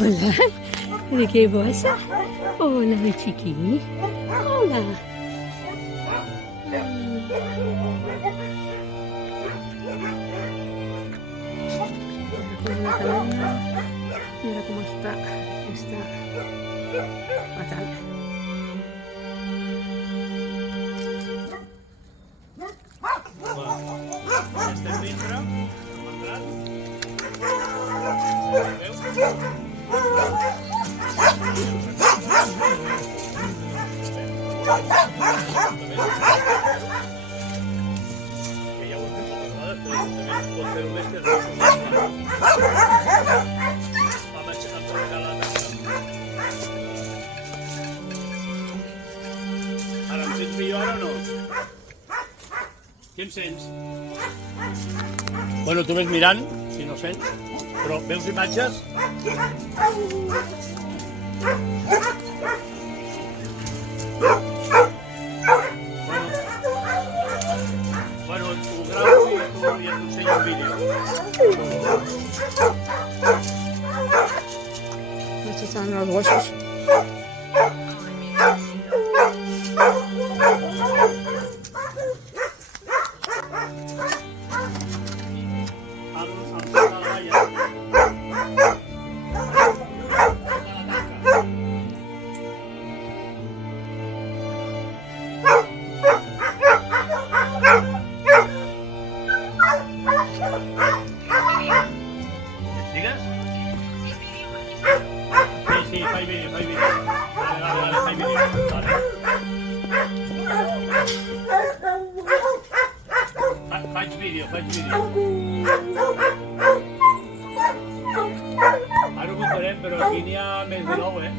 Hola, ¿de qué pasa? Hola, mi chiqui. Hola. La cadena. Mira cómo está. Está fatal. Estem dintre, hem entrat. Veus? Que ja ho hem fet moltes vegades, però l'Ajuntament pot fer-ho més que vam aixecar la taxa. Ara em sents millor ara o no? Qui em sents? Bueno, tu ves mirant, si no sents, però veus imatges? Bueno, ho gravo i et ensenyo un vídeo. Estos son los huesos. Digues? Sí, faig vídeo. Vale, faig vídeo. Vale. Faig vídeo. Ara ho contarem, però aquí n'hi ha més de 9, eh?